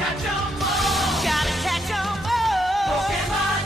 catch 'em all. Gotta catch 'em all. Pokémon.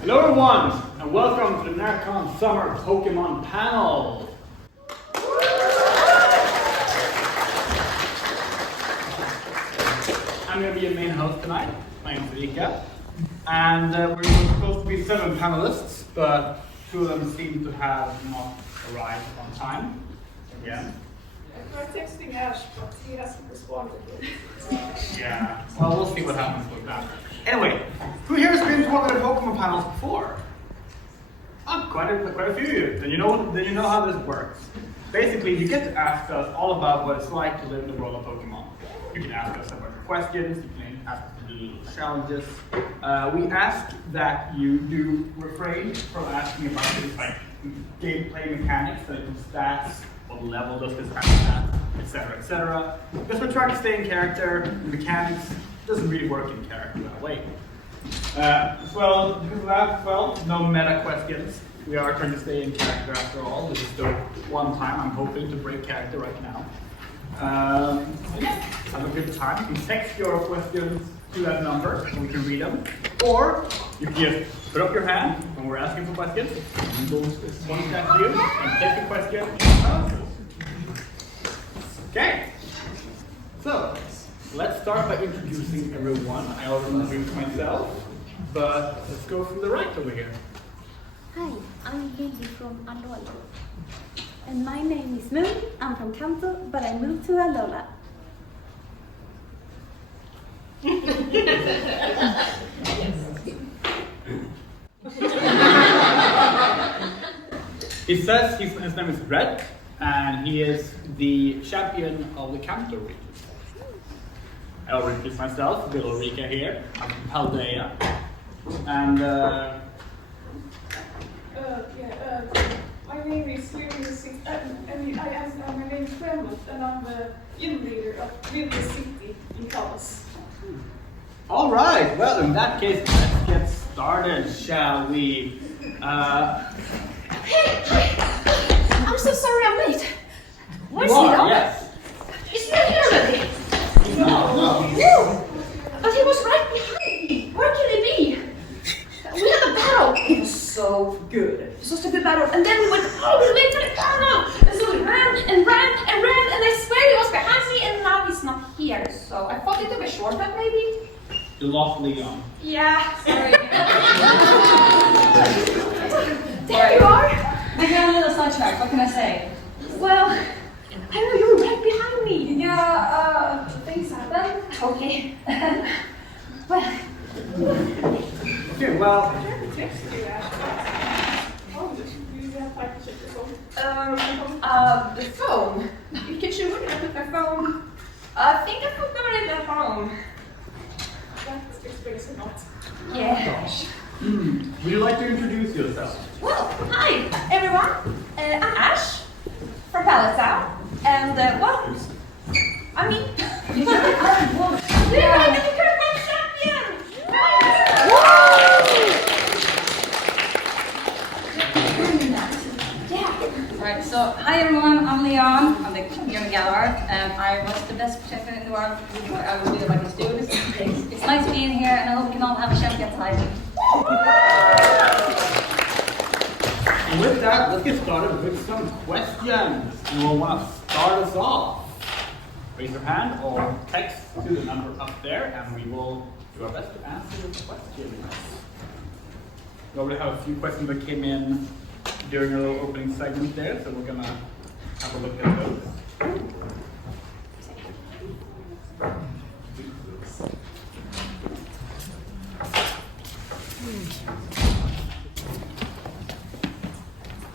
Hello everyone, and welcome to the NärCon Summer Pokémon panel. I'm going to be your main host tonight. My name is Rika, and we're supposed to be 7 panelists, but 2 of them seem to have not arrived on time. Again. I tried texting Ash, but he hasn't responded yet. Yeah, well, we'll see what happens with that. Anyway, who here has been to one of the Pokemon panels before? Oh, quite a few of you. Then you know how this works. Basically, you get to ask us all about what it's like to live in the world of Pokemon. You can ask us about questions, you can ask us to do little challenges. We ask that you do refrain from asking about things like gameplay mechanics, like stats, what level does this have, etc., etc. Because we're trying to stay in character, the mechanics doesn't really work in character that way. As well, because of that, well, no meta questions. We are trying to stay in character after all. This is the one time I'm hoping to break character right now. Have a good time. You can text your questions to that number and we can read them. Or you can just put up your hand when we're asking for questions. And we'll contact you and take the question. Okay. So, let's start by introducing everyone. I already introduced myself, but let's go from the right over here. Hi, I'm Lillie from Andrea. And my name is Moon. I'm from Kanto, but I moved to Alola. He says his name is Red, and he is the champion of the Kanto region. I already introduced myself, little Rika here. I'm from Andrea. And my name is Lillie, my name is Clemont, and I'm the gym leader of Lillie City in Columbus. all right, well in that case, let's get started, shall we? Hey! I'm so sorry I'm late. Where's You he are, now? yes. He's not here already. No! But he was right behind me. Where can he be? We had a battle. It was so good. It was such a good battle. And then we went all the way to the panel. And so we ran and ran and ran. And I swear he was behind me and now he's not here. So I thought he took a shortcut maybe. You lost Leon. Yeah, sorry. There you are. I got a little sidetracked, what can I say? Well, I know you were right behind me. Yeah, things happen. Okay. Well. Okay, well, I tried to text you, Ash. Oh, do you have time to check your phone? The phone. You can shoot it with my phone. I think I forgot it at home. That's expensive, not. Yeah. would you like to introduce yourself? Well, hi everyone. I'm Ash from Pallet Town, and well, I mean, you're the current world. Yeah, I'm the current world champion. Yeah. Alright, so hi everyone, I'm Leon. I'm the young Gallard, and I was the best protector in the world. I would do like this dude. It's nice being here, and I hope we can all have a champion time. And with that, let's get started with some questions. And we'll want to start us off. Raise your hand or text to the number up there, and we will do our best to answer the questions. We already have a few questions that came in during our little opening segment there, so we're gonna have a look at those.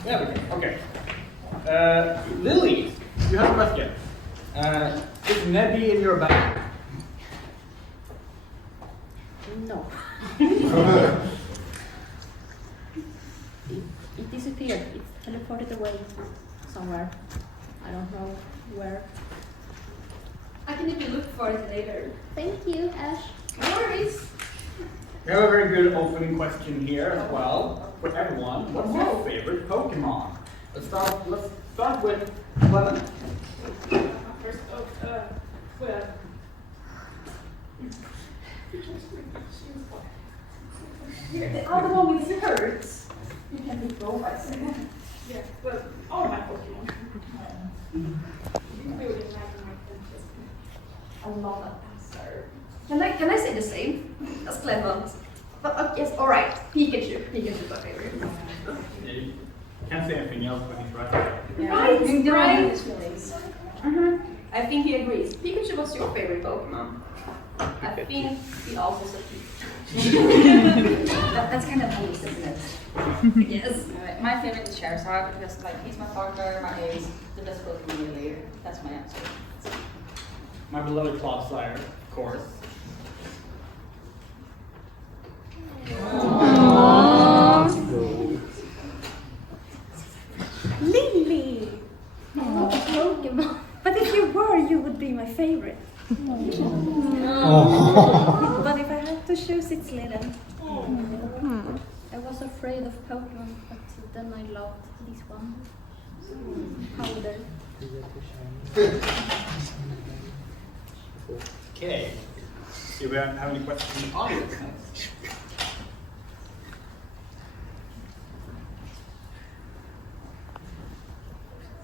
There we go. Okay. Lillie, you have a question. Is Nebby in your bag? No. It disappeared. It teleported away somewhere. I don't know where. I can even look for it later. Thank you, Ash. No worries. We have a very good opening question here as well for everyone. What's your favorite Pokemon? Let's start with Clemont. First of, well. Here, the other one with the hurts. You can take both, I say. Yeah, well, all my Pokemon. Including my princess. I love that answer. Can I say the same as Clemont? But yes, alright. Pikachu. Pikachu's my favorite. You can't say anything else when he's right. Right? His feelings. I think he agrees. Pikachu was your favorite Pokemon. I think he also said Pikachu. That's kind of nice, isn't it? Yes. My favorite is Charizard because like he's my partner, my ace, the best Pokemon really. That's my answer. My beloved Clodsire, of course. Lillie! Not a Pokemon. But if you were, you would be my favorite. But if I had to choose, it's Lillie. I was afraid of Pokemon, but then I loved this one. Powder. Okay. Do we have any questions from the audience?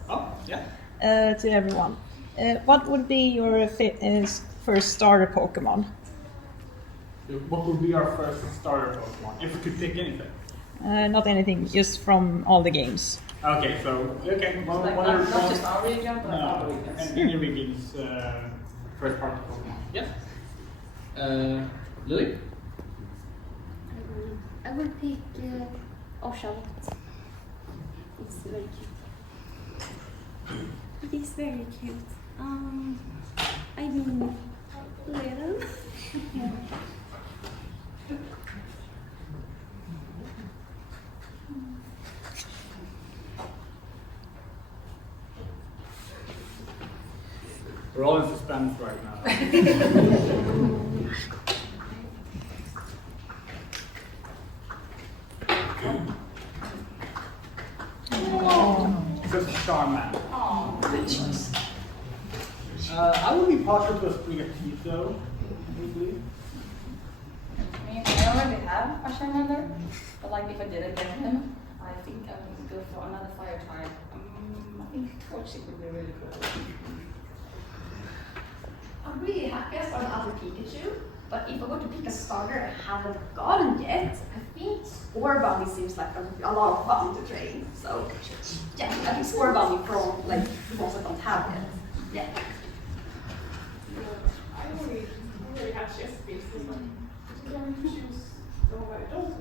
Oh, yeah. To everyone. What would be your first starter Pokemon? What would be our first starter Pokemon, if we could pick anything? Not anything, just from all the games. Okay, so, okay, well, Like, what are not just our region, but other no, regions. and any region's first party Pokemon. Yes. Lillie? I will pick Oshawott. It's very cute. It is very cute. I mean, little. We're all in suspense right now. It's a Charmander. Good choice. I would be partial to a Sprigatito, maybe. I mean, I already have a Charmander, but like if I didn't get him, I think I would go for another fire type. I think Torchic would be really cool. I'm really happy I started out with Pikachu, but if I were to pick a starter I haven't gotten yet, I think Scorbunny seems like a lot of fun to train. So yeah, I think Scorbunny from like the ones that don't have it. Yeah. I already had chess pieces, but if you're going to choose the one I don't,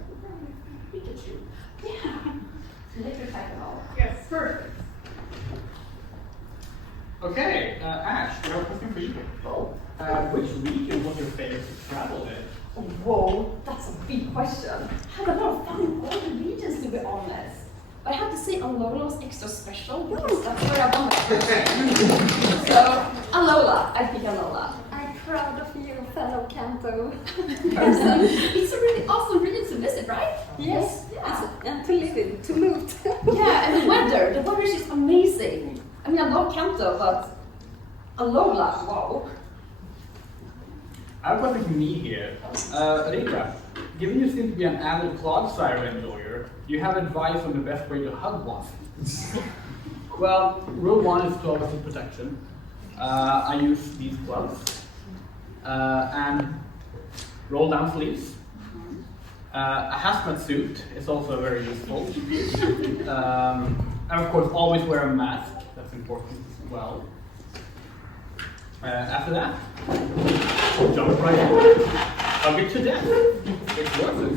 Pikachu. Yeah. Electrified and all. Yes. Perfect. Okay, Ash, we have a question for you. Oh. Which region was your favorite to travel in? Whoa, that's a big question. I had a lot of fun in all the regions, to be honest. But I have to say Alola was extra special because that's where I won my first game. So, Alola, I pick Alola. I'm proud of you, fellow Kanto. Person. It's a really awesome region to visit, right? Yes, Yeah. and to live in, to loot. Yeah, and the weather is just amazing. I mean, I love Kanto, but Alola, wow. I have a question for me here. Rika, given you seem to be an avid Clodsire enjoyer, do you have advice on the best way to hug one? Well, rule one is to always use protection. I use these gloves and roll down sleeves. A hazmat suit is also very useful. And of course, always wear a mask. That's important as well. After that, jump right in. Hug it to death. It's worth it.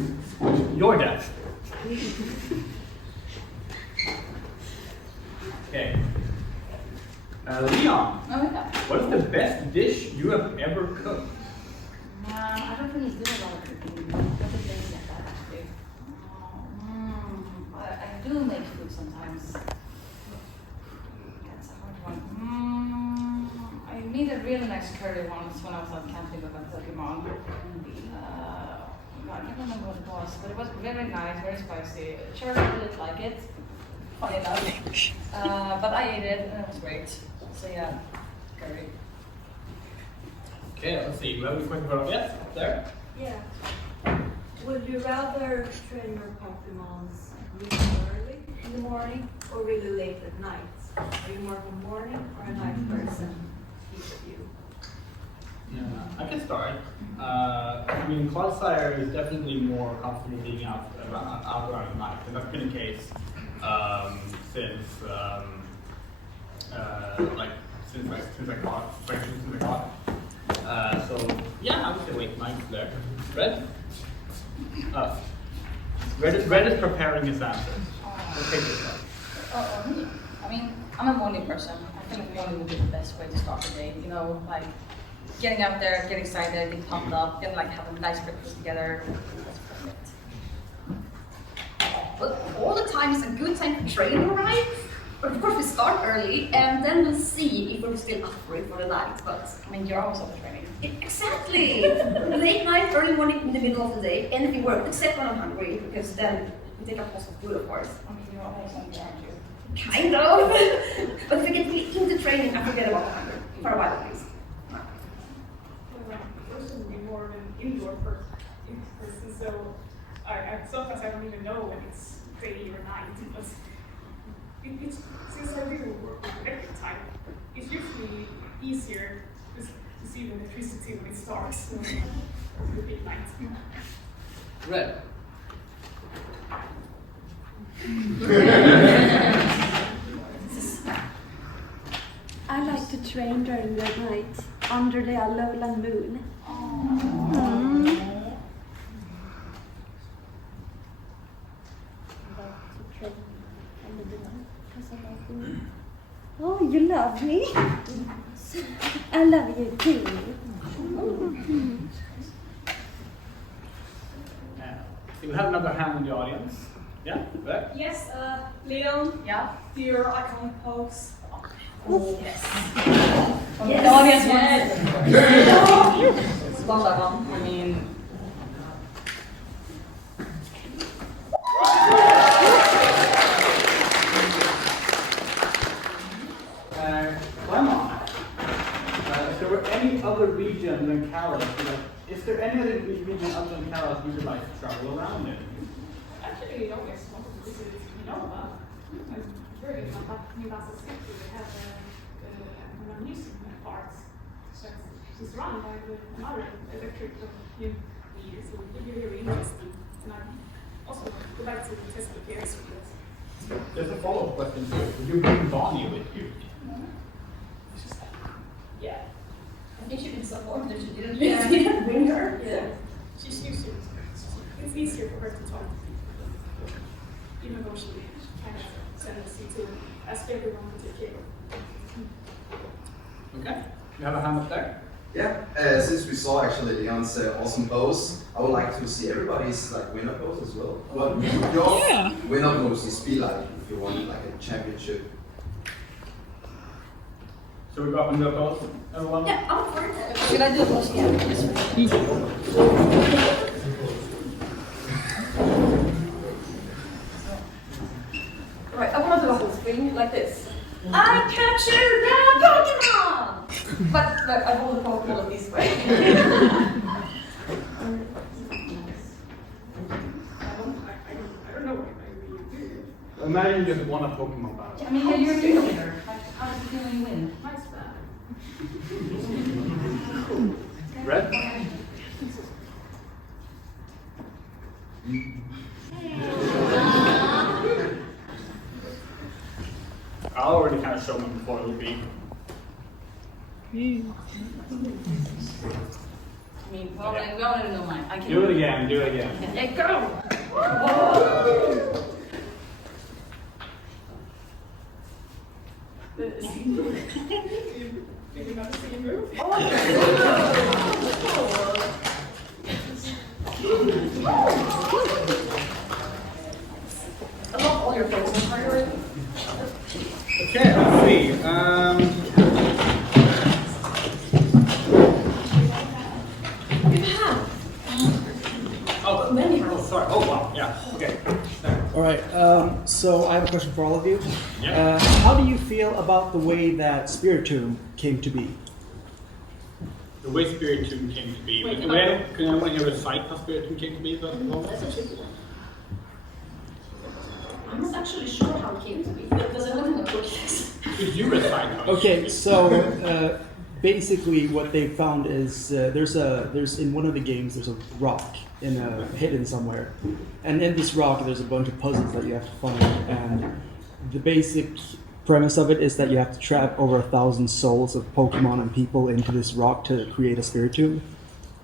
Your death. Okay. Leon, Oh, yeah. what is the best dish you have ever cooked? I don't really do a lot of cooking. I'm a bit lazy at that, actually. I do make food sometimes. That's a hard one. I made a really nice curry once when I was out camping with my Pokémon. I can't remember what it was, but it was very nice, very spicy. Charlie didn't like it, funny enough. But I ate it and it was great. So yeah, curry. Okay, let's see. We have a question from yes, up there. Yeah. Would you rather train your Pokemons really early in the morning or really late at night? Are you more of a morning or a night person? Each of you. Yeah, I can start. I mean, Clodsire is definitely more comfortable being out around at night, and that's been the case since I caught. So yeah, I would say late night there. Red? Red is preparing his answer. Let's take this one. I mean, I'm a morning person. I think morning would be the best way to start the day. You know, like getting out there, getting excited, getting pumped up, and like having a nice breakfast together. That's perfect. But all the time is a good time for training, right? But of course we start early and then we'll see if we're still up for it for the night. But I mean, you're always up for training. Exactly! Late night, early morning, in the middle of the day, anything works, except when I'm hungry, because then we take a pause of food, of course. I mean, you're always hungry, aren't you? Kind of! But if I get into training, I forget about the hunger. For a while, at least. Personally, more of an indoor person, so I sometimes I don't even know when it's day or night. But since I do work with electric time, it's usually easier to see the electricity when it starts. So it's a bit night. Red. I like to train during the night under the lowland moon. Oh, you love me? I love you too. We have another hand in the audience. Yeah, there. Yes, Leon. Yeah. Your iconic pose. Oh, yes. The audience wants it. One by one. I mean, Clemont. If there were any other region than Kalos, is there any other region other than Kalos you would like to travel around in? Actually, always wanted to visit Nova. I'm very good about New Basel City. They have an amusement park. So it's run by another electric leader, so it would be very interesting. And I also would like to test the pairs with this. There's a follow-up question too. Would you bring Bonnie with you? Yeah. I think she did support that she didn't bring her. Yeah. She's used to it. It's easier for her to talk to people. Even though she kind of sends you to ask everyone to take care of. Okay. You have a hand up there? Yeah, since we saw actually Leon's awesome pose, I would like to see everybody's like winner pose as well. What would your winner poses be like if you want like a championship? Should we go up and do a pose, everyone? Yeah, I'm for it. should I do a post again? Right, I want to do a whole screen like this. I captured the Pokemon! But look, I hold the Pokemon this way. I don't know what I really do. Imagine you just won a Pokemon battle. I mean, you're a winner. Like, how does it feel when you win? Nice man. Red? I already kind of showed them before it would be. I mean, we already know mine. I can Do it again, do it again. Yeah, go! Did you not see a move? I love all your photos. Okay, let's see. Oh, sorry. Oh, wow. Yeah. Okay. All right. So I have a question for all of you. Yeah. How do you feel about the way that Spiritomb came to be? The way Spiritomb came to be. Can anyone here recite how Spiritomb came to be? I'm not actually sure how it came to be, because I don't know what it is. Could you recite how it Okay, so basically what they found is there's in one of the games there's a rock hidden somewhere, and in this rock there's a bunch of puzzles that you have to find, and the basic premise of it is that you have to trap over 1,000 souls of Pokemon and people into this rock to create a Spiritomb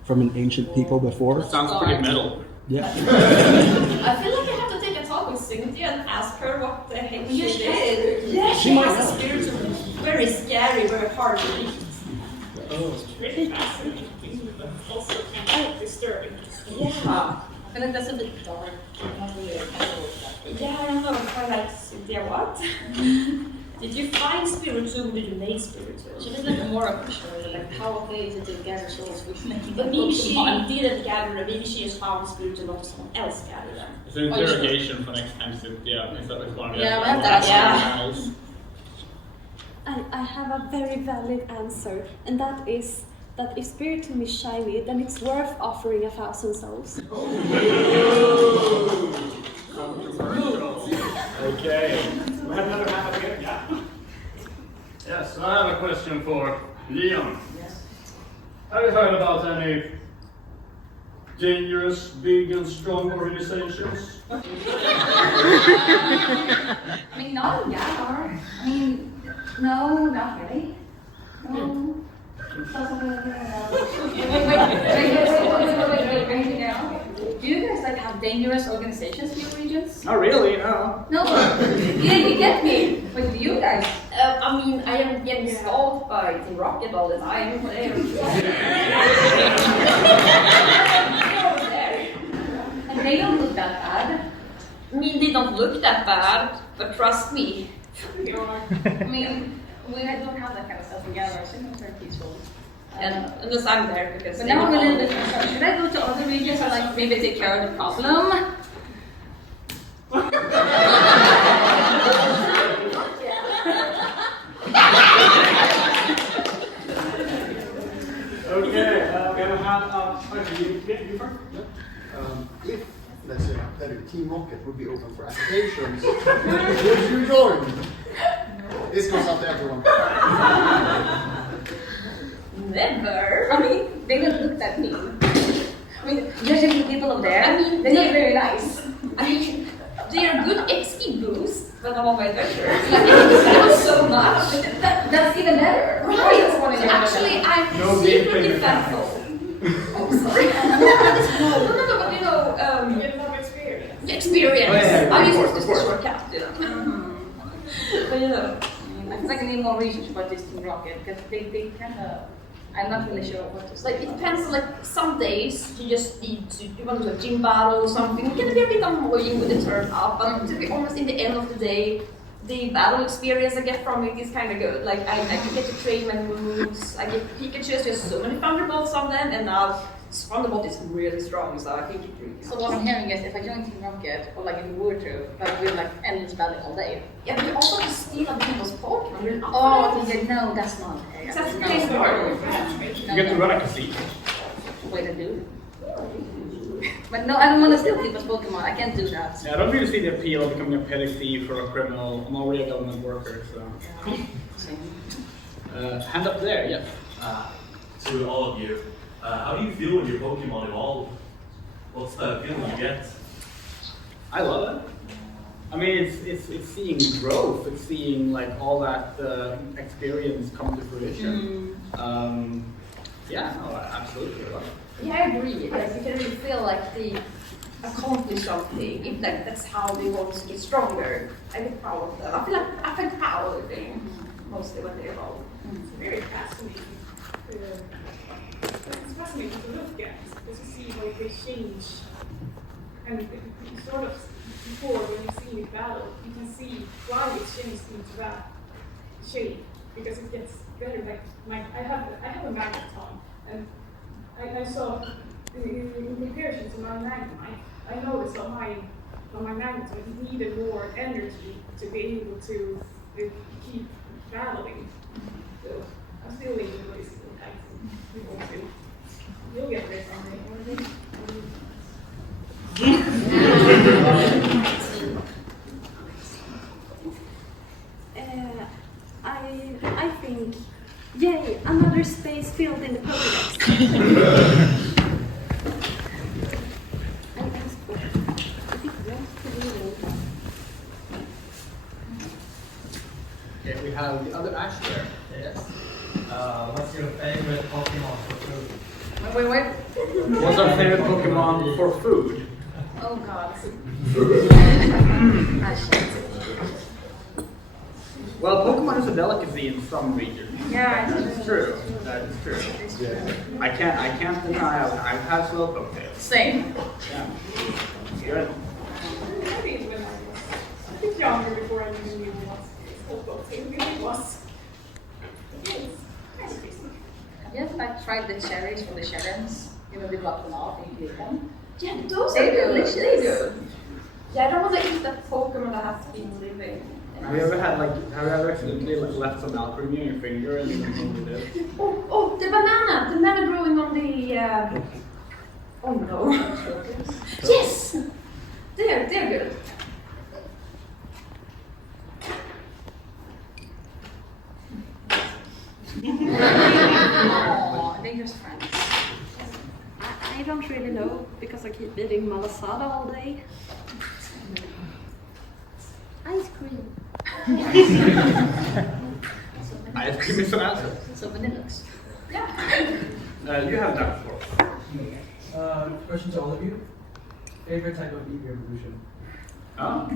from an ancient people before. Sounds pretty metal. Yeah. I feel like I have to take a talk with Cynthia and ask her what the heck she did. Yeah, she has a Spiritomb. Very scary, very hard to read. It's pretty fascinating, but also kind of disturbing. Yeah. I feel like that's a bit dark. Not really a casual stuff. Yeah, I don't know. I'm like, Cynthia, what? Did you find Spiritomb? Did you make Spiritomb? She was like a more official, like how okay is it to gather souls with making But maybe she Pokemon? didn't gather them. Maybe she just found Spiritomb after someone else gathered them. It's an interrogation for next time, Cynthia. Instead of one of the Yeah, other we have to ask panels. I have a very valid answer, and that is that if Spiritomb is shiny, then it's worth offering 1,000 souls. Controversial. Okay. We have another hand up here. Yeah. Yes, I have a question for Leon. Yes. Have you heard about any dangerous, big and strong organizations? I mean, no, yeah. I mean, no, not really. No. Wait. Do you guys like have dangerous organizations in your regions? Not really, no. No, yeah, you get me. But do you guys? I mean, I am getting stalked by Team Rocket all the time. And they don't look that bad. I mean, they don't look that bad, but trust me. I mean, we don't have that kind of stuff together, so it's very peaceful. And unless I'm there, because but now I'm a little bit concerned. Should I go to other regions and like maybe take care of the problem? Okay, we have a hand up. You first? If, let's say, Team Rocket would be open for applications, would you join? This goes out to everyone. Never. I mean, they don't look that mean. I mean, judging the people up there, I mean, they look very nice. I mean, they are good XP boost, but I'm on my treasure. Like, it so much. That's even better. Right. So actually, I'm secretly thankful. Oh, sorry. No, but you know, You get enough experience. Experience. Oh, yeah, I use of it course. as a shortcut, you know. But you know. I feel like I need more research about this Team Rocket because they kind of. I'm not really sure what to say. Like, it depends, like, some days you just need to, you want to do a gym battle or something. It can be a bit annoying with the turn up, but to be honest, in the end of the day, the battle experience I get from it is kind of good. Like, I get to train my moves, I get Pikachu, there's so many Thunderbolts on them, and now Thunderbolt is really strong, so I think it really So what I'm hearing is if I join Team Rocket, or like if you were to, like we're like endless battling all day. Yeah, but you also have to steal other people's Pokemon. You're not No, that's not okay. That's No. case You get to run a casino. Way to do. But no, I don't want to steal people's Pokemon. I can't do that. Yeah, I don't really see the appeal of becoming a petty thief or a criminal. I'm already a government worker, so. Hand up there, yes. To all of you, how do you feel when your Pokemon evolve? What's the feeling you get? I love it. I mean, it's seeing growth. It's seeing like all that experience come to fruition. Yeah, no, absolutely. I love it. Yeah, I agree. Like, you can really feel like they accomplish something. If like that's how they want to get stronger, I get proud of them. I feel proud of them. mostly when they evolve. It's very fascinating. It's fascinating to look at because you see how they change. And you sort of, before when you see it battle, you can see why it's changed into that shape because it gets better. Like I have a magneton, and I saw in comparison to my magnemite, I noticed on my magneton it needed more energy to be able to keep battling. So I'm still waiting for this. You'll get this on me. I think, yay, another space filled in the Pokédex. Okay, we have the other Ash there. Yes. What's your favorite Pokemon for food? Wait. What's our favorite Pokemon for food? Oh God. Well, Pokemon is a delicacy in some regions. Yeah, that's true. That is true. I can't deny I've had Slowpoke tails. Same. Yeah. Good. Maybe when I was a bit younger before I even knew what it was. Have you ever like tried the cherries from the Sharons? You know, they drop them off and you eat them. Yeah, those They're are delicious. They're good. Yeah, I don't want to eat that Pokemon that has been living. Have you ever accidentally left some alchemy on your finger and you don't know what it is? Oh, the banana growing on the. Oh no. Yes, they're good. Aww, they're just friends. I don't really know because I keep eating malasada all day. Ice cream. Ice cream is an answer. So vanillas. Yeah. You have that before. Question to all of you. Favorite type of Eevee evolution? Oh.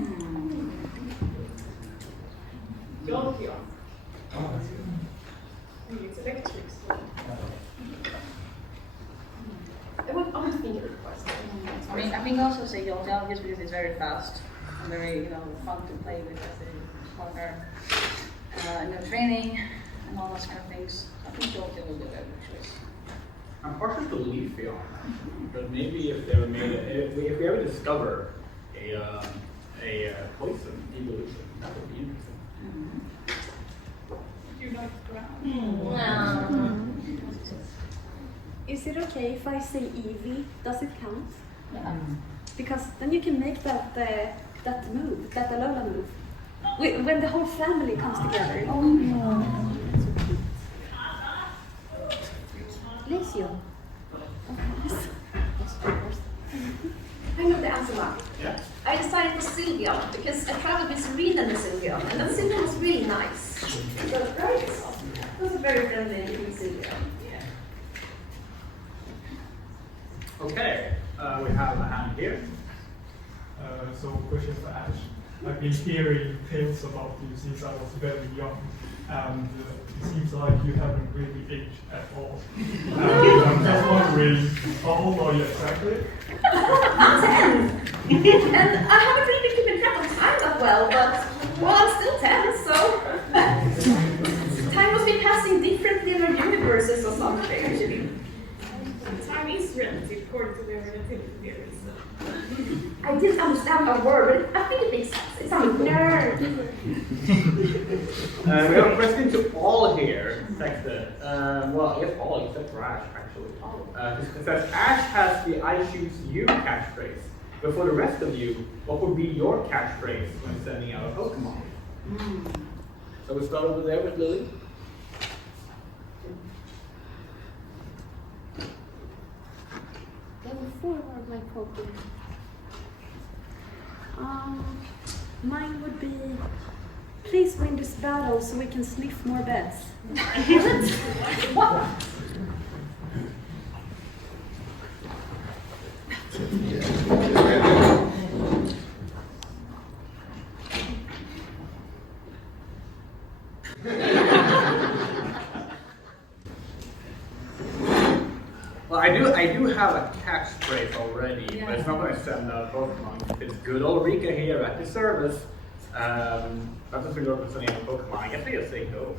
Jolteon. Oh, that's good. It's electric. So. I would think it would first. I think also say Jolteon just because it's very fast and very, fun to play with as a partner. No training and all those kind of things. I think Jolteon will be a very good choice. I'm partial to Leafeon, but maybe if they were made, if we ever discover a poison evolution, that would be interesting. You like brown? Is it okay if I say Eevee? Does it count? Yeah. Because then you can make that move, that Alola move, when the whole family comes together. Oh no. Lesion. I know the answer now. Yeah. I decided for Sylveon because I traveled with Sweden and Sylveon, and then Sylveon was really nice. So, right? It was a very friendly Sylveon. Okay, we have a hand here. So question for Ash. I've been hearing tales about you since I was very young, and it seems like you haven't really aged at all. I'm just wondering, how old are you exactly? 10! And I haven't really been keeping track of time that well, but I'm still 10, so time must be passing differently in our universes or something, actually. Time is relative according to the relativity theory. I didn't understand that word, but I think it makes sense. It sounds nerd. We have a question to all here, texted. Well, yes, all except for Ash, actually. It says, Ash has the I choose you catchphrase. But for the rest of you, what would be your catchphrase when sending out a Pokemon? So we start over there with Lillie. Going forward, my Pokemon. Mine would be, please win this battle so we can sniff more beds. What? I do have a catchphrase already, but it's not going to send out Pokemon. It's good old Rika here at the service. That doesn't go with any other Pokemon. I guess I just say go.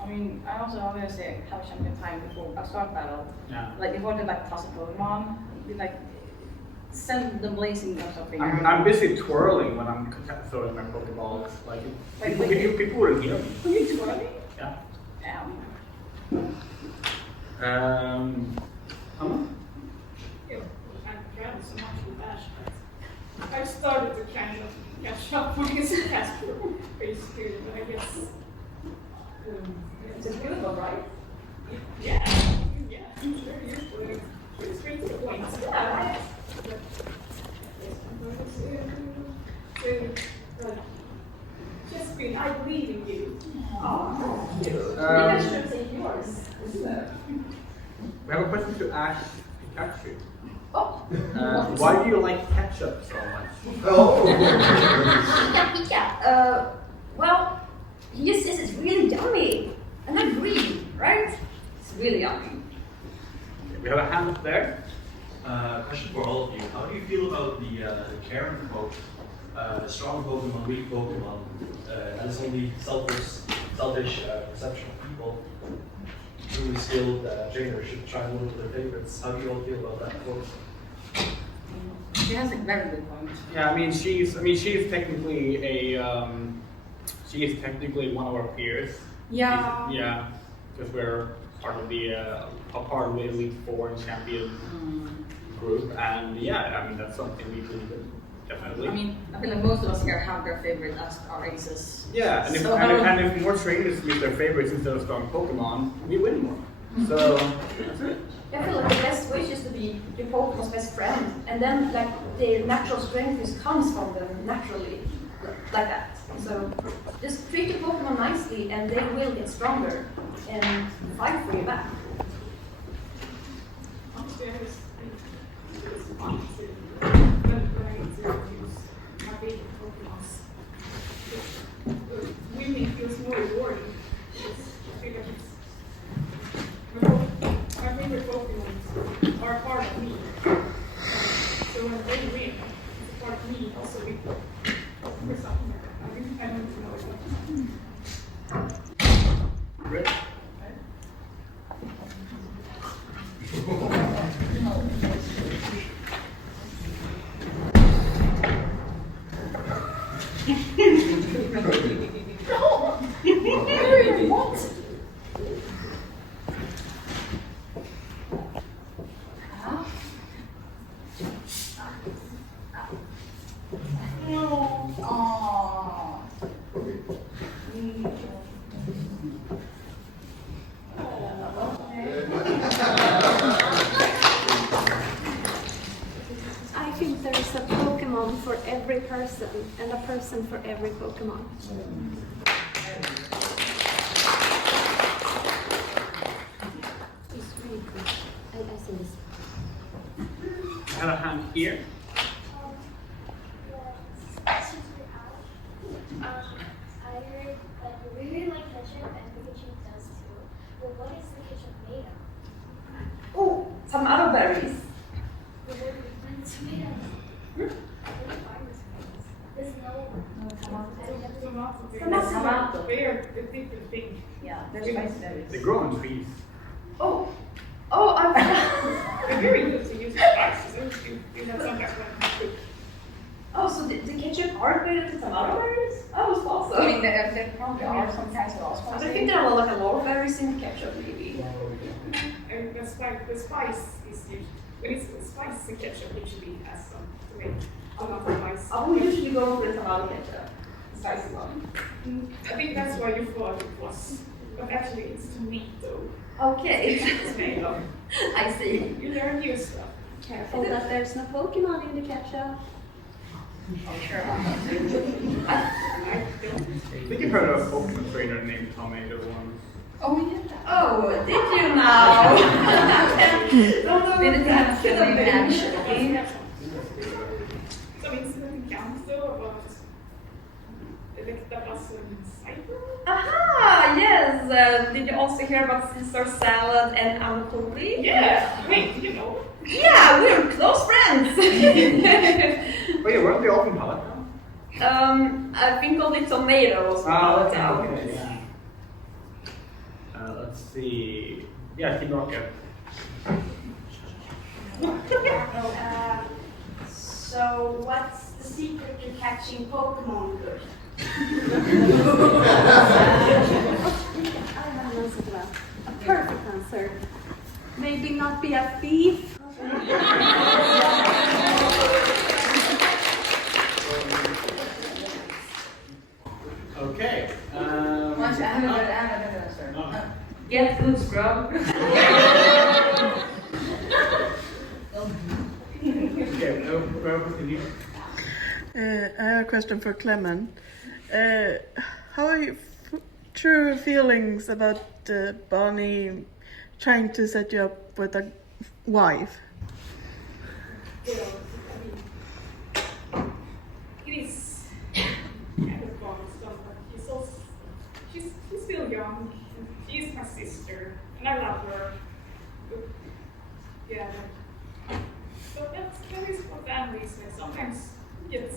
I mean, I also always say have a champion time before I start battle. Yeah. Like if I wanted like toss a Pokemon, be like send the blazing or something. I'm busy twirling when I'm throwing my Pokeballs. Like people wouldn't hear me. Are you twirling? Yeah. Yeah. Emma? Yeah, I've traveled so much with Ash, but I started to kind of catch up with his Casper basically, but I guess It's a good one, right? yeah, it's very useful. Pretty straight to the point. Yeah. But yes, I'm going to just been, I believe in you. Oh, thank you. Maybe I should take yours. We have a question to Ash Pikachu. Oh. Why do you like ketchup so much? Oh. Pika. Well, he just says it's really yummy. And I agree, right? It's really yummy. We have a hand up there. Question for all of you. How do you feel about the Karen quote? Strong Pokemon, weak Pokemon. That is only selfish perception of people. Truly skilled trainers should try and look at their favorites. How do you all feel about that quote? She has a very good point. Yeah, I mean she's technically she is technically one of our peers. Yeah. Yeah, because we're part of the Elite Four and Champion group, and yeah, I mean that's something we believe in, definitely. I mean, I feel like most of us here have their favorite as our aces. Yeah, and if more trainers meet their favorites instead of strong Pokemon, we win more. So that's it. I feel like the best way is just to be your Pokemon's best friend, and then like their natural strength just comes from them naturally, like that. So just treat your Pokemon nicely, and they will get stronger and fight for you back. Honestly, I just think it's fun to when I get to use my favorite Pokemons. Winning feels more rewarding. I feel like it's my favorite Pokemons are a part of me. So when they win, it's a part of me also with something. I don't know what. Rick? What? I think there is a Pokemon for every person and a person for every Pokemon. It's really cool. I see this. I have a hand here. I heard that you really like ketchup and Pikachu does too. Well, what is the ketchup made of? Oh, some other berries. The word tomatoes. Where do you find this place? There's no Tomato. They are the different thing. Yeah, they're spicy berries. They grow on trees. Oh, I They're very good to use spices. You have some background. Oh, so the ketchup are made of the tomato berries? Oh, it's awesome. I mean, there probably are some kinds of allspice. But I think there are like a lot of berries in the ketchup, maybe. And the spice is usually, when it's spice in ketchup, usually has some tomato spice. I will usually go for the tomato ketchup, the spicy one. I think that's why you thought it was, but actually it's tomato. Okay. It's made of. I see. You learn new stuff. Careful that there's no Pokemon in the ketchup. I'm sure. I think you've heard of a Pokemon trainer named Tomato once. Oh yeah. Oh, did you now? Didn't have a name actually. Some incident counts though about Electabuzz and Cyber. Aha, yes. did you also hear about Caesar salad and avocado? Yeah, wait, you know. Yeah, we're close friends. Wait, where's the open palette now? I think only tomatoes. Okay. Yeah. Let's see. Yeah, Team Rocket. So, what's the secret to catching Pokémon good? I have an answer to that. A perfect answer. Maybe not be a thief. Okay. I have another answer. Get good scrub. I have a question for Clemont. How are your true feelings about Bonnie trying to set you up with a wife? It is kind of bothersome, but she's still young. She's my sister, and I love her. But, yeah, but that is what family is. Sometimes you get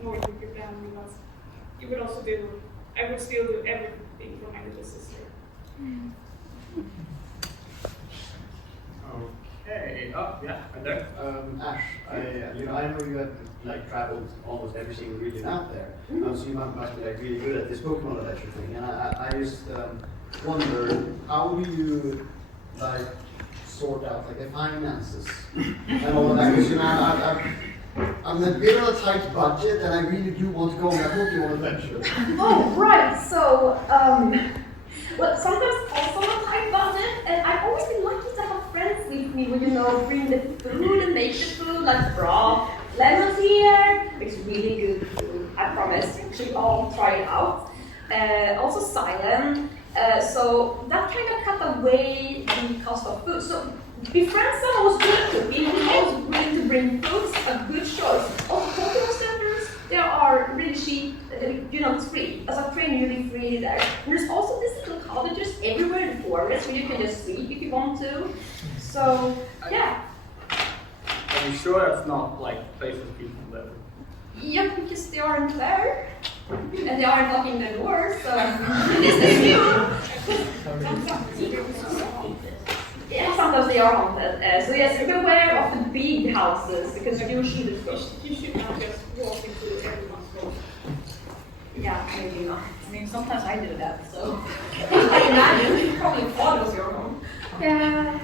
annoyed with your family, but you would also I would still do everything for my little sister. Okay. Oh, yeah, right there. Ash, I know you have like traveled almost every single region out there, so you must be like really good at this Pokemon adventure thing. And I just wonder, how do you like sort out like the finances and all of that? Because I'm a bit on a tight budget, and I really do want to go on that Pokemon adventure. Oh, right. So, well, sometimes also on a tight budget, and I've always been lucky to have friends with me who, bring the food and make the food, like broth. Lemons here, it's really good food, I promise. You should all try it out. Also silent. So that kind of cut away the cost of food. So befriend someone who's good at cooking, who's willing to bring foods, a good choice. Also, Pokemon centers, they are really cheap, it's free. As a trainer, you'll be free there. And there's also these little cottages everywhere in the forest where you can just sleep if you want to. So, yeah. Are you sure that's not like places people live? Yeah, because they aren't there. And they aren't locking the doors, so this is new. Yeah, sometimes they are haunted. So yes, beware of the big houses, because you should You should not just walk into everyone's home. Yeah, maybe not. I mean, sometimes I do that, so. I imagine you probably follows your home. Yeah.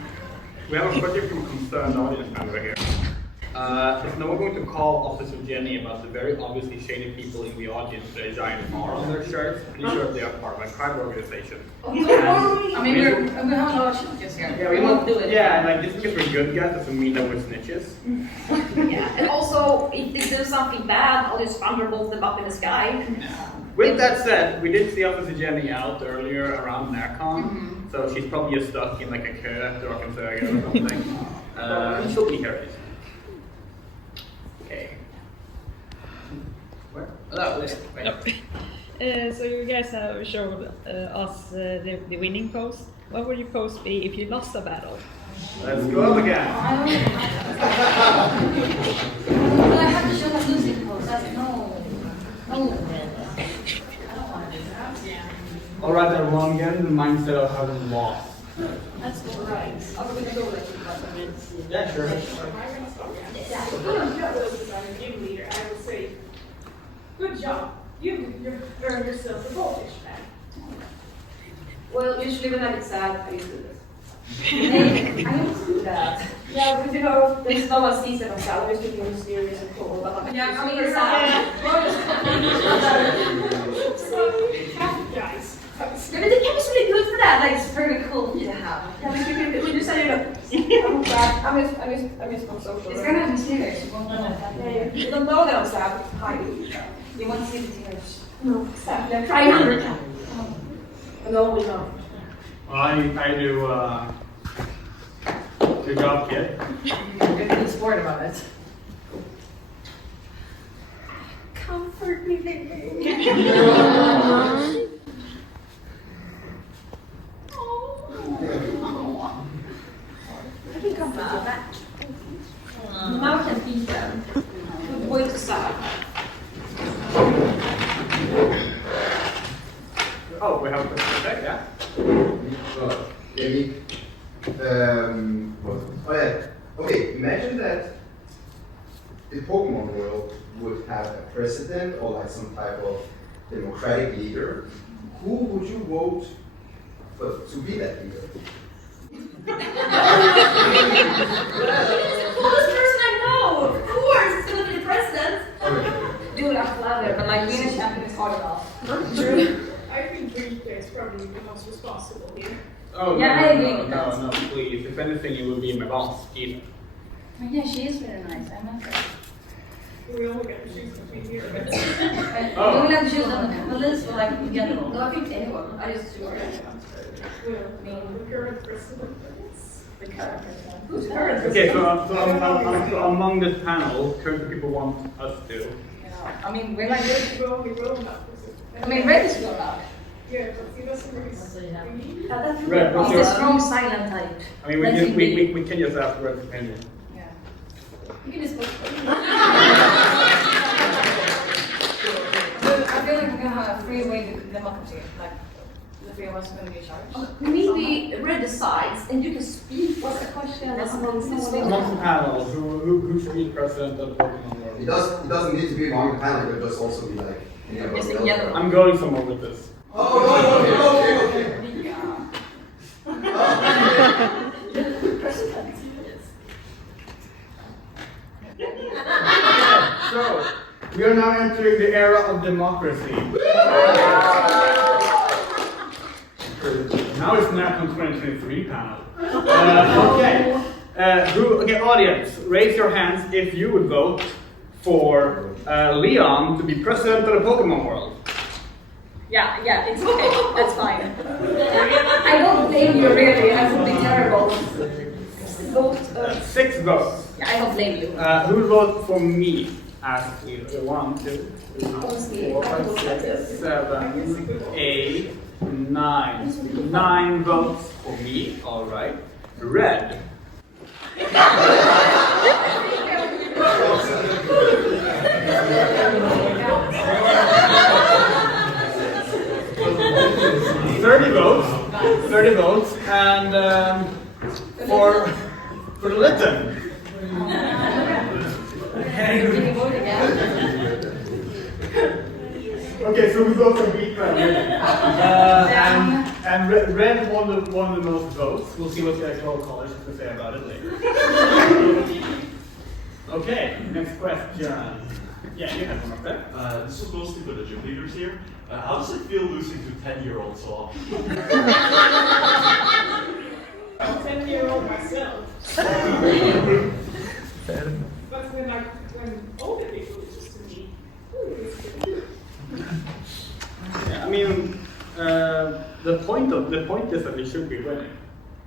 We have a project from concerned audience member here. Is no one going to call Officer Jenny about the very obviously shady people in the audience with a giant R on their shirts? Pretty sure they are part of a crime organization. I mean, we have a lot of snitches here. Yeah, we won't do it. Yeah, like just because we're good guys doesn't mean that we're snitches. Yeah, and also if they do something bad, I'll just thunderbolt them up in the sky. With that said, we did see Officer Jenny out earlier around NärCon, so she's probably just stuck in like a kö at Drakensöga or something. She'll be here. Okay. Where? Oh, there. So you guys have showed us the winning pose. What would your pose be if you lost a battle? Let's go again. But I have to show the losing pose. No. Alright, everyone, get in the mindset of having lost. That's right. Yeah, sure. I'm a gym leader. I would say, good job. You've earned yourself a goldfish bag. Well, usually when I get sad, I used to do this. I used to do that. Yeah, but there's no one sees it on sad. We're just being mysterious and cool. But I'm really sad. Guys. Yeah, but the cap is really good for that. Like, it's very cool to have. Yeah, we just said it. I'm sad. I miss my social. It's kind of mysterious. You don't know that I'm sad. Hi. You want to see the tears? No, exactly. I'm trying 100 times. No, we don't. I do, good job, kid. You're a good sport about it. Comfort me, baby. So we have a question there, yeah? Well, maybe. Okay, imagine that the Pokemon world would have a president or like some type of democratic leader. Who would you vote for to be that leader? He's the coolest person I know! Of course, he's gonna be the president! Dude, I'm flattered, but like being a champion is hard enough. True. I think Rika is probably the most responsible here. Oh, yeah, no, I agree with that. No, please. If anything, you will be my boss, Eva. Oh, yeah, she is very nice. I met her. We only get to choose between here. We will have to choose on the panelists or like together. No, I think anyone. I just choose. The current president, I guess. The current president. Who's current? Okay, so among this panel, currently people want us to. Yeah. I mean, we're like. We only roll up. I mean, Red is grown up. Yeah, but he doesn't really. Red, He's a strong silent type. I mean, we can just ask Red's opinion. Yeah. You can just vote for him. I feel like we're gonna have a free-way democracy. Like, the three of us are gonna be in charge. Maybe Red decides and you can speak. What's the question? Amongst the panel, who should be president of the Pokemon world? It doesn't need to be among the panel, it could just also be like. I'm going somewhere with this. Okay. So, we are now entering the era of democracy. Now it's NärCon 2023 panel. Okay, audience, raise your hands if you would vote for Leon to be president of the Pokemon world. Yeah, it's okay. That's fine. I don't blame you, really. I would be terrible. Vote. 6 votes. Yeah, I don't blame you. Who would vote for me as leader? 1, 2, 3, 4, 5, 6, 7, 8, 9. 9 votes for me. All right. Red. Thirty votes, and for Litten. Okay, so we go for Rika and Red won the most votes. We'll see what the actual college has to say about it later. Okay, next question. Yeah, you have one up there. This is mostly for the gym leaders here. How does it feel losing to 10-year-olds so often? I'm 10-year-old myself. But when older people lose to me, it's good. Yeah, I mean, the point is that we should be winning.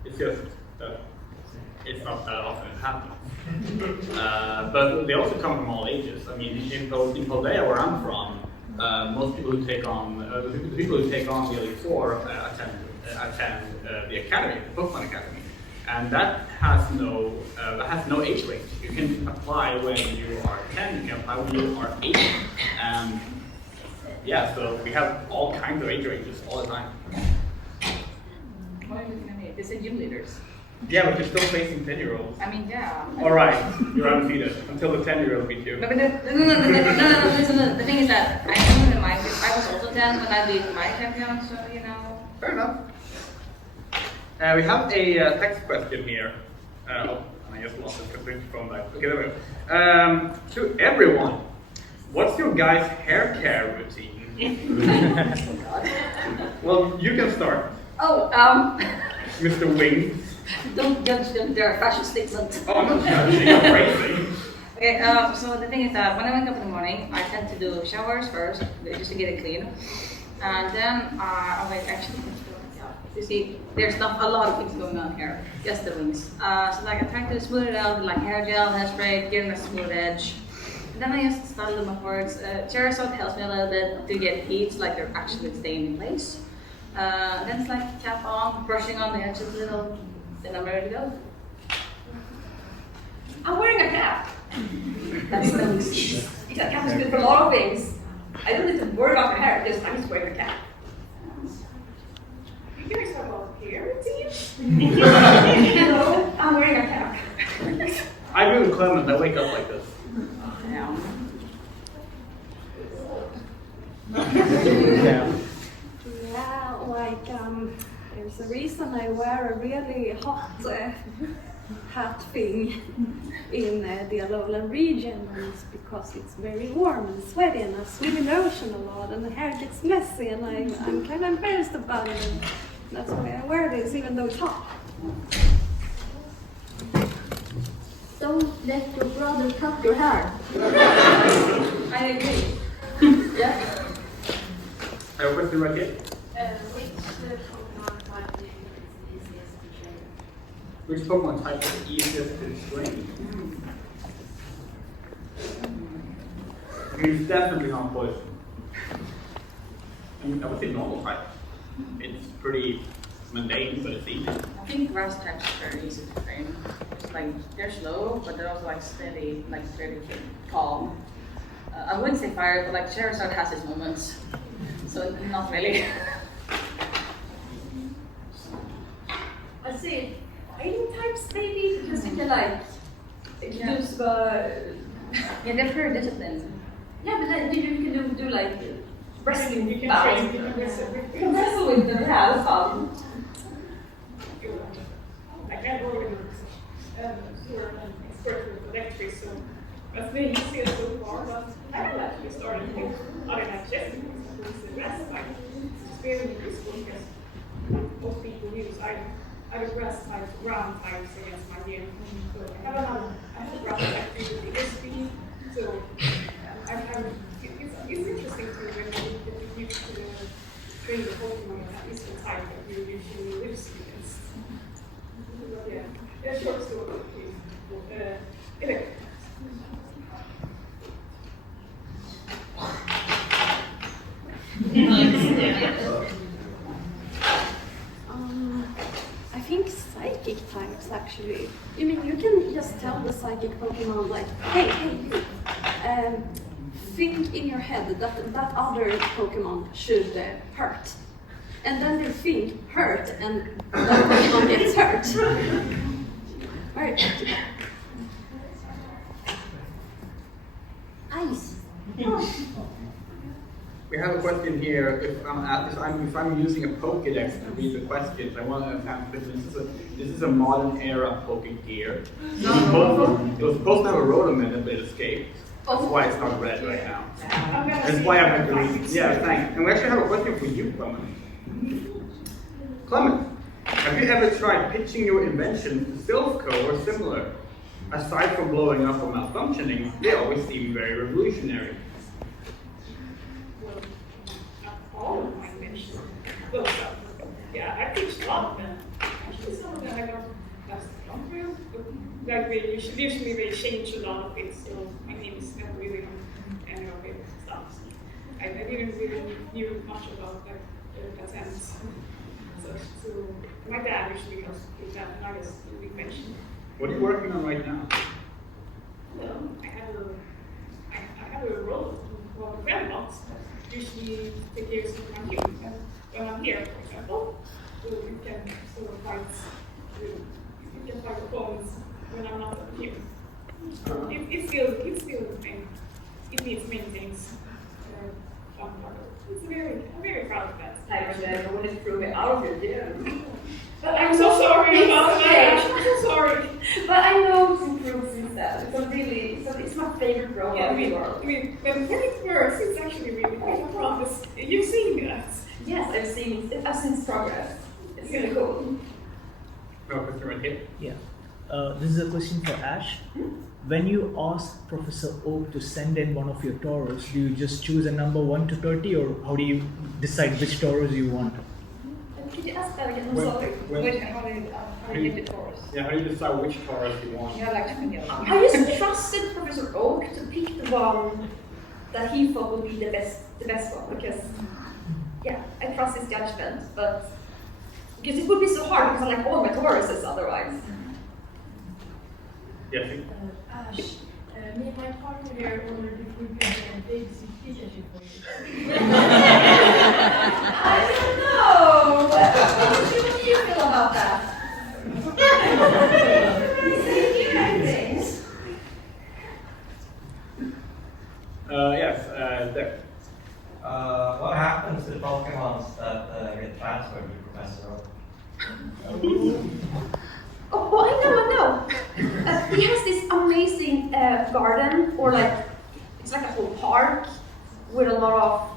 It's just that it's not that often it happens. But they also come from all ages. I mean, in Paldea, where I'm from, most people who take on the people who take on the Elite Four attend the academy, the Pokemon Academy, and that has no age range. You can apply when you are 10, you can apply when you are 8, and yeah, so we have all kinds of age ranges all the time. What are you looking at me? They said gym leaders. Yeah, but you're still facing 10-year-olds. I mean, yeah. All right, you're undefeated until the 10-year-old beat you. No, listen, the thing is that I remember in my group, I was also 10 when I beat my champion, so you know. Fair enough. We have a text question here. I just lost it because the phone died. Okay, there we go. To everyone, what's your guys' hair care routine? Well, you can start. Oh, Mr. Wings. Don't judge them, they're fashion statements. Oh, I'm not judging, I'm crazy. Okay, so the thing is that when I wake up in the morning, I tend to do showers first, just to get it clean. And then I'm like, actually, you see, there's not a lot of things going on here, just the wings. So like I try to smooth it out with like hair gel, hairspray, give them a smooth edge. And then I just style them upwards. Charizard helps me a little bit to get heat, so like they're actually staying in place. Then it's like cap on, brushing on the edges a little, then I'm ready to go. I'm wearing a cap. That's nice. A cap is good for a lot of things. I don't need to worry about my hair because I'm just wearing a cap. Hello, I'm wearing a cap. I agree with Clemont. I wake up like this. Yeah, like there's a reason I wear a really hot hat thing in the lowland region, and it's because it's very warm and sweaty, and I swim in the ocean a lot, and the hair gets messy, and I'm kind of embarrassed about it, and that's why I wear this, even though it's hot. Don't let your brother cut your hair. I agree. Yeah. I have a question right here. Which Pokemon type do you think is the easiest to train? Which Pokemon type is the easiest to train? I mean, it's definitely not poison. I mean, I would say normal type. It's pretty mundane, but it's easy. I think grass types are very easy to train. It's like they're slow, but they're also like steady, like very calm. I wouldn't say fire, but like Charizard has its moments, so not really. I say fighting types maybe, because you can like use the yeah, they're very disciplined. Yeah, but then you can do like wrestling. You can battles. train, you can wrestle with You can wrestle with them. Yeah, that's fun. I can't organize sort of an expert with electric, so that's very easy so far, but I have actually started with other than chess because it's the rest type. It's very useful because most people use either grass types or ground types against my game. So I have a ground type with the SP, so it's interesting to when you use to train the Pokemon that is the type that you usually lose against. Yeah, short story. I think psychic types actually. I mean, you can just tell the psychic Pokemon like, hey, think in your head that other Pokemon should hurt. And then they think hurt, and that Pokemon gets hurt. Right. Ice. We have a question here. If I'm using a Pokédex to read the questions, I want to have this is a modern era Pokégear. It was supposed to have a Rotoman, but it escaped. That's why it's not red right now. That's why I'm going to read. Yeah, thanks. And we actually have a question for you, Clemont. Clemont, have you ever tried pitching your invention to Silphco or similar? Aside from blowing up or malfunctioning, they always seem very revolutionary. Well, not all of my inventions. Well, yeah, I pitched a lot of them. Actually, some of them I got last come through. Like usually they change a lot of it, so my name is not really on any of it stuff. I didn't really knew much about like patents. So my dad usually goes with that, and I just do invention. What are you working on right now? Well, I have a role called Clemont that usually take care of my kids. And when I'm here, for example, you can sort of fight. You can fight opponents when I'm not here. It's still the same. It needs maintenance. I'm very proud of that. I want to throw it out of your gym. But I'm so sorry about that. I'm so sorry. But I know it's improved since that. It's my favorite role in the world. I mean, when it works, it's actually really good. I promise. You've seen that. Yes, I've seen its progress. It's really cool. No question right here. Yeah. This is a question for Ash. When you ask Professor Oak to send in one of your Tauros, do you just choose a number 1 to 30, or how do you decide which Tauros you want? Could you ask that again? I'm sorry. How do you get the Taurus? Yeah, how do you decide which Tauros you want? Yeah, I just trusted Professor Oak to pick the one that he thought would be the best one, because yeah, I trust his judgment, but because it would be so hard because I like all my Tauruses otherwise. Yes. Ash, me and my partner here wondered if we could babysit Pikachu for you. I don't know. What do you feel about that? Professor Oak. Oh, I know. He has this amazing garden, or like, it's like a whole park with a lot of,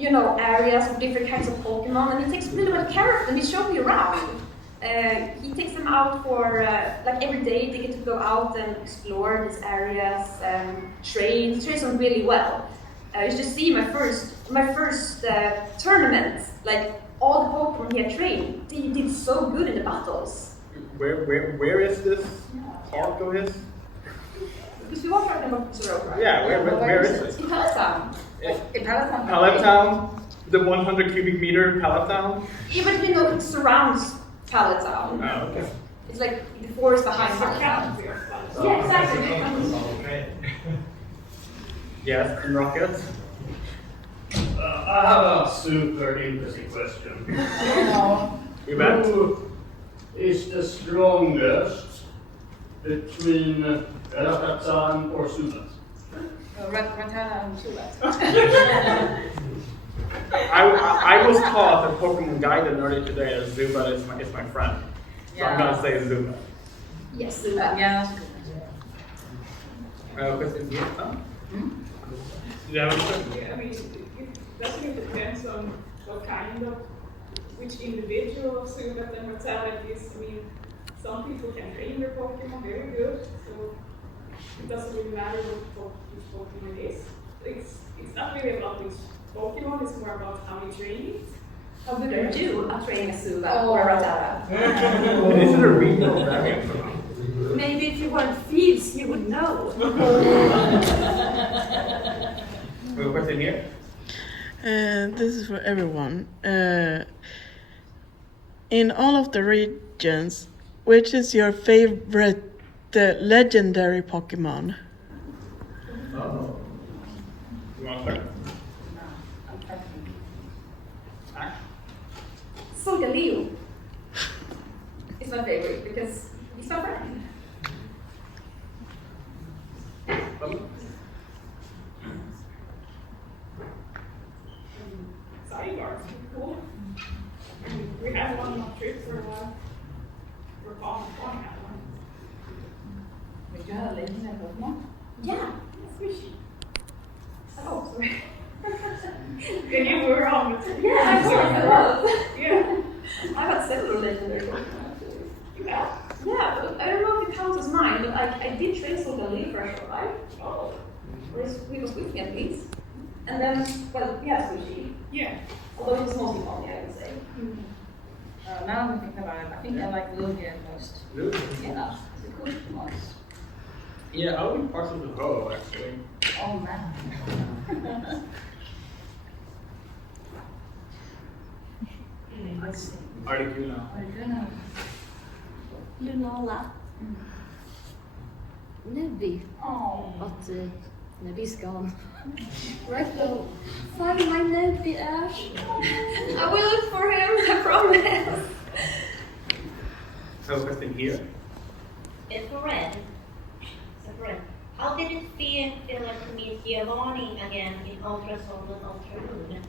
areas of different kinds of Pokemon, and he takes really good care of them. He showed me around. He takes them out for, like every day they get to go out and explore these areas and trains them really well. You should see my first tournament, like all the Pokemon he had trained, they did so good in the battles. Where is this park of his? Because we walked around the road, right? Yeah, where is it? In Palatown. In Palatown. Palatown? The 100 cubic meter Palatown? Yeah, but it surrounds Palatown. Oh, okay. It's like the forest behind Palatown. Yeah, exactly. Yes, and rockets? I have a super interesting question. You bet. Who is the strongest between Reventon or Subat? Reventon and Subat. I was taught that Pokemon guided earlier today that Zubat is my friend. So I'm gonna say Zubat. Yes, Zubat. Yeah. Question here? Huh? Yeah, I mean, it definitely depends on which individual of Zubat and mortality is. I mean, some people can train their Pokemon very good, so it doesn't really matter which Pokemon it is. It's not really about which Pokemon, it's more about how you train it. How good are you at training a Zubat or a Rattata? This is a regional variant for them. Maybe if you weren't thieves, you would know. Question here? This is for everyone. In all of the regions, which is your favorite legendary Pokemon? Oh. You want to start? Solgaleo is my favorite because he's my friend. Sideguard's cool. We had one on trip for a while. We're calling that one. Did you have a legendary Pokemon? Yeah, squishy. Oh, sorry. And you were on the trip. Yeah, I was. Yeah. I got several legendary Pokemon. Yeah. Yeah, but I don't know if it counts as mine, but I did train Solgaleo for a short while. Oh. He was with me at least. And then, well, yeah, Squishy. Yeah. Although it was mostly funny, I would say. Now I'm thinking about it, I think I like Lillie most. Really? Yeah, it's a cool Pokemon. Yeah, I would be partial to Ho, actually. Oh man. Articuno. Lunala. Nubby. Oh. But Nubby's gone. Right though. Find my Nubby, Ash. I will look for him, I promise. So question here? It's for Red. How did it feel like to meet Giovanni again in Ultra Sun and Ultra Moon?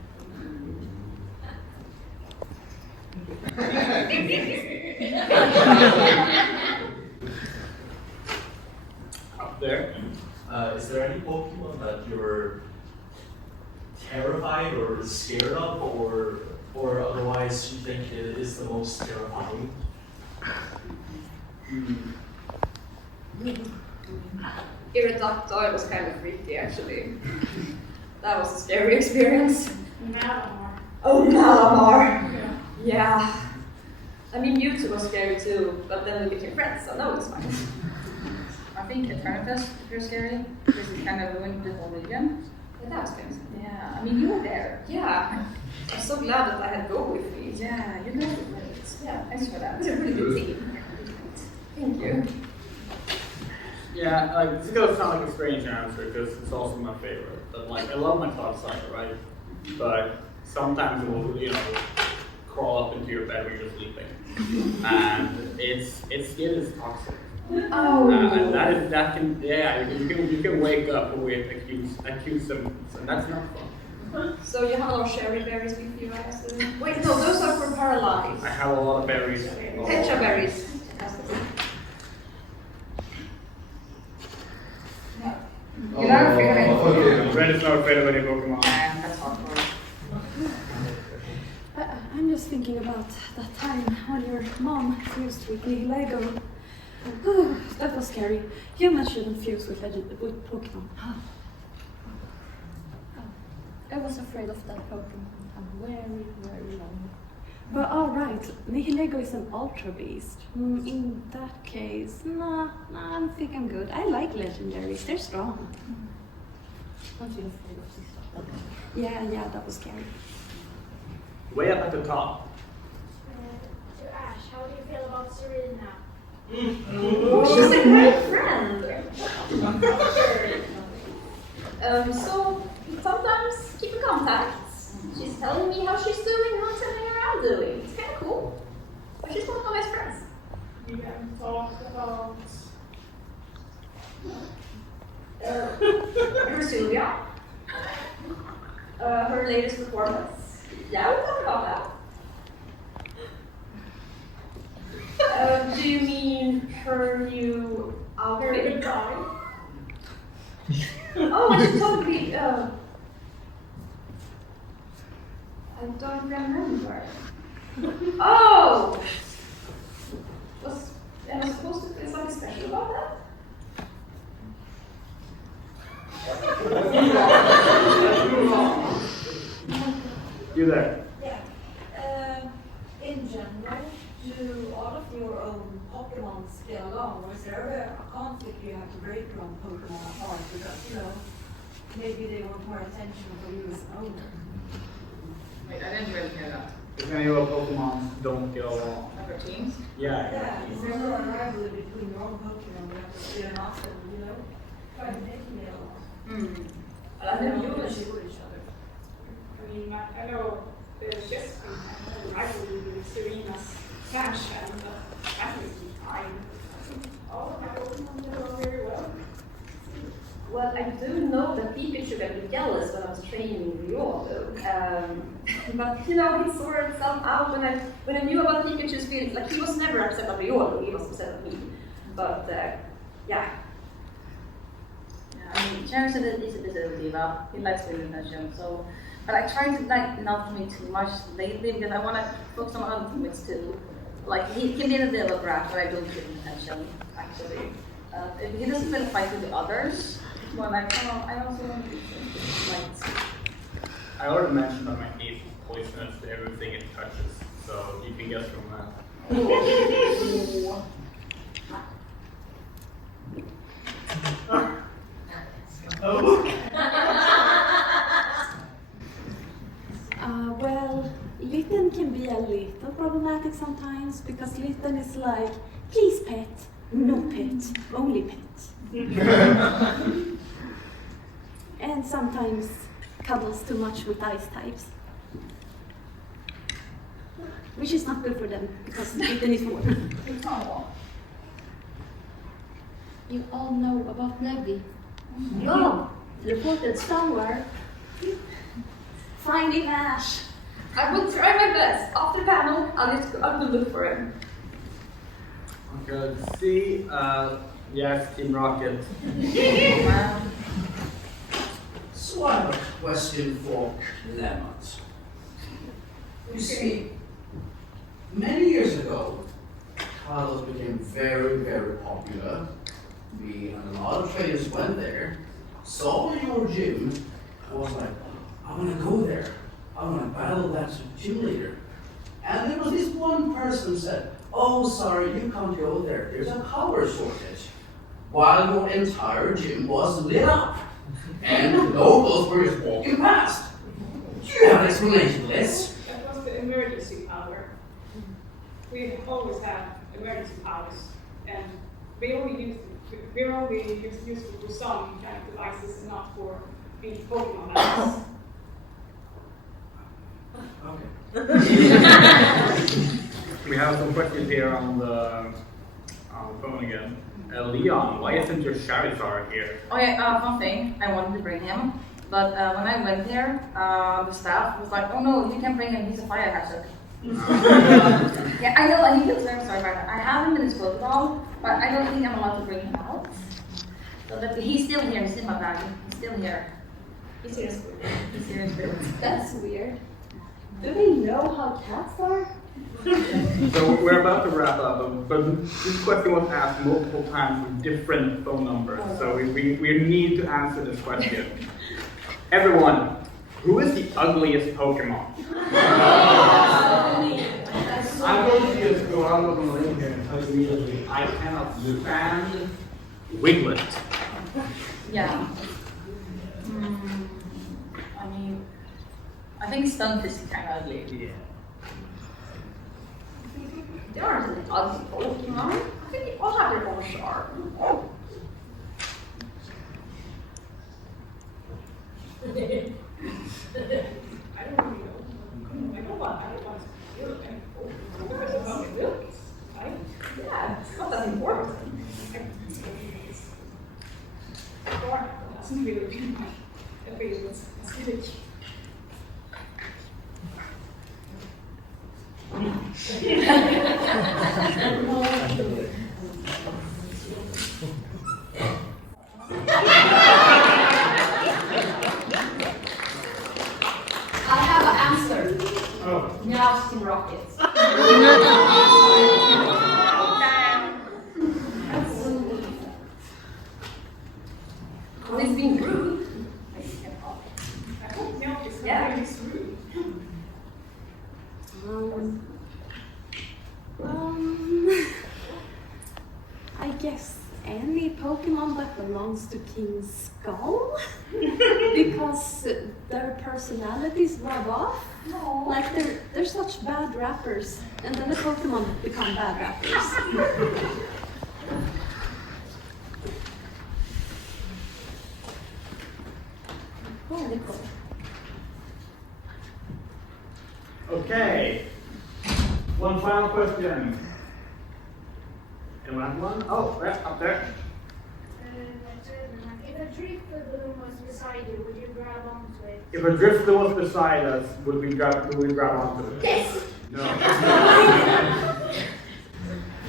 Up there. Is there any Pokemon that you're terrified or scared of, or otherwise you think it is the most terrifying? Irritoctoid was kind of freaky, actually. That was a scary experience. Malamar. Oh, Malamar! Yeah. I mean, Mewtwo was scary too, but then we became friends, so no, it's fine. I think Eternatus is very scary because it kind of ruined the whole region. Yeah, that was kind of scary. Yeah, I mean, you were there. Yeah. I'm so glad that I had Go with me. Yeah, you guys were great. Yeah, Thanks for that. it's a really good team. Thank you. Yeah, like this is gonna sound like a strange answer because it's also my favorite. But like I love my Cloud Sire, right? But sometimes it will, crawl up into your bed when you're sleeping, and its skin is toxic. Oh. And that can you can wake up with acute symptoms, and that's not fun. So you have a lot of cherry berries with you, I assume? Wait, no, those are for paralyzed. I have a lot of berries. Petra berries. You're not afraid of anything. Red is not afraid of any Pokemon. That's hardcore. I'm just thinking about that time when your mom fused with the Lego. That was scary. Humans shouldn't fuse with Pokemon. I was afraid of that Pokemon. I'm very, very long. But alright, Nihilego is an Ultra Beast. In that case, nah, I don't think I'm good. I like legendaries, they're strong. Don't feel afraid of this stuff. Yeah, that was scary. Way up at the top. To Ash, how do you feel about Serena? Oh, she's a great friend. So sometimes keep in contact. She's telling me how she's doing, how I'm telling her I'm doing. It's kind of cool. But she's one of my best friends. We haven't talked about Sylvia. Her latest performance. Yeah, we'll talk about that. Do you mean her new outfit? Oh, she told me. I don't remember. Oh! Am I supposed to feel something special about that? You there? Yeah. In general, do all of your own Pokemons get along, or is there ever a conflict you have to break your own Pokemon apart because, maybe they want more attention from you as an owner? Wait, I didn't really hear that. If any of our Pokemon don't get along. Number teams? Yeah. Is there no rivalry between your own Pokemon that have to steer off and, try to make them get along? I think you and she with each other. I mean, I know Jessica had a rivalry with Serena's cash, and that was fine. All of my Pokemon get along very well. Well, I do know that Pikachu got me jealous when I was training Riolu. But he sorted itself out when I knew about Pikachu's feelings. Like, he was never upset at Riolu, he was upset at me. But yeah. I mean, Cherry is a bit of a diva. He likes being attention, so. But I try to not to me too much lately because I want to focus on other teammates too. Like, he can be a bit of a brat, but I don't give him attention actually. If he doesn't really fight with the others, it's more like, I also want to be liked. I already mentioned that my ace is poisonous to everything it touches, so you can guess from that. Ooh. Well, Litten can be a little problematic sometimes because Litten is like, please pet, no pet, only pet. And sometimes cuddles too much with ice types. Which is not good for them because Litten is warm. You all know about Nebby. Oh, reported somewhere. Find him, Ash. I will try my best. After panel, I will look for him. Okay, let's see. Yes, Team Rocket. So I have a question for Clemont. You see, many years ago, Carlos became very, very popular. We and a lot of trainers went there, saw your gym, was like, I want to go there. I want to battle that gym leader. And there was this one person who said, oh, sorry, you can't go there. There's a power shortage. While your entire gym was lit up. And the locals were just walking past. Do you have an explanation for this? That was the emergency power. We always have emergency powers, and we only use it for some kind of devices, and not for these Pokemon battles. We have some questions here on the phone again. Leon, why isn't your Charizard here? Oh yeah, one thing, I wanted to bring him. But when I went there, the staff was like, "Oh no, you can't bring him. He's a fire hazard." Yeah, I know, and he feels very sorry about it. I haven't been exposed at all, but I don't think I'm allowed to bring him out. So that he's still here. He's in my bag. He's still here. He's here in spirit. He's here in spirit. That's weird. Do they know how cats are? So we're about to wrap up, but this question was asked multiple times with different phone numbers, so we need to answer this question. Everyone, who is the ugliest Pokemon? I'm going to just go out on a limb here and tell you immediately, I cannot stand Wiglet. Yeah. I mean, I think Stunfisk is kind of ugly. Yeah. There aren't any ugly Pokemon. I think they all have their own charm. I don't really know. I know what I want to do. Yeah, it's not that important. That's really aesthetic. I have an answer. Oh. Meow's Team Rockets. Well, he's being rude. I hope Meow is Yeah. really rude. I guess any Pokemon that belongs to King Skull, because their personalities rub off. Like they're such bad rappers, and then the Pokemon become bad rappers. Okay. One final question. Anyone have one? Oh, right up there. If a drift balloon was beside you, would you grab onto it? If a drifter was beside us, would we grab onto it? Yes! No.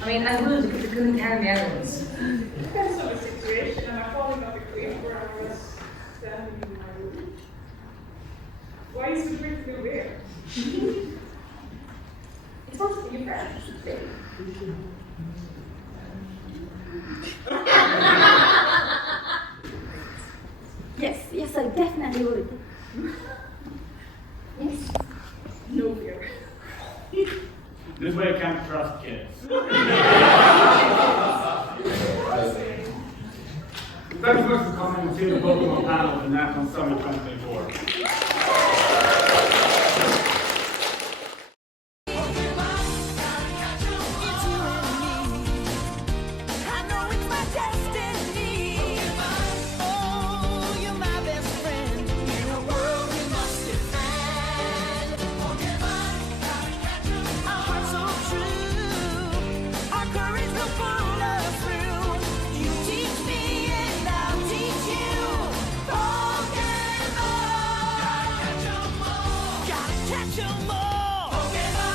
I mean, I would because you couldn't carry me anyways. Depends on the situation, and I probably got the cream where I was standing in my room. Why is the drink still there? It's supposed to be fair. Yes, I definitely would. Yes. No fear. This way I can't trust kids. Thanks so much for coming and seeing the Pokemon panel in NärCon Summer 2024. Catch 'em all! Pokémon!